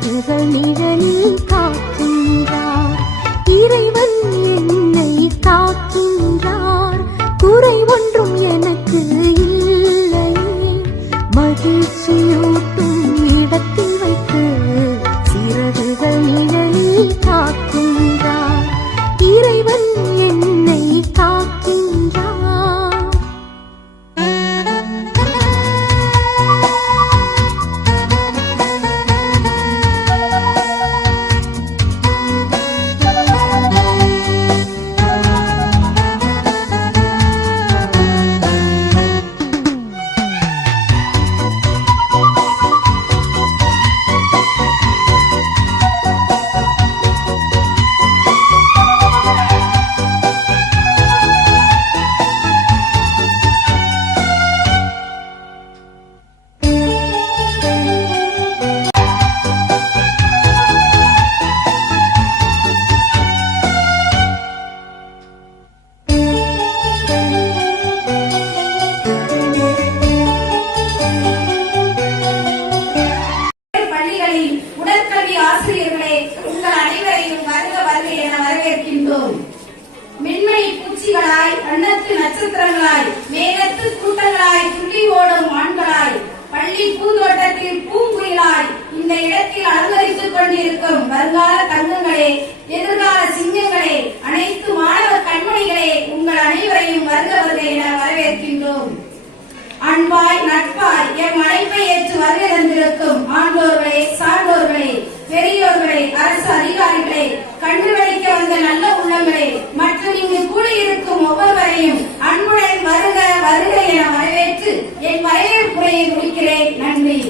சிறகுகள் நிழலில் காக்கின்றார். இறைவன் என்னை காக்கின்றார். குறை ஒன்றும் எனக்கு இல்லை. மகிழ்ச்சியும் பள்ளிகளில் உடற்கல்வி ஆசிரியர்களே உங்கள் அனைவரையும் வருக வருக என வரவேற்கின்றோம். மின்மை பூச்சிகளாய் வண்ணத்து நட்சத்திரங்களாய் மேகத்து கூட்டங்களாய் துள்ளி ஓடும் ஆண்களாய் பள்ளி பூந்தோட்டத்தில் வரையறுப்புரையை முடிக்கிறேன். நன்றி.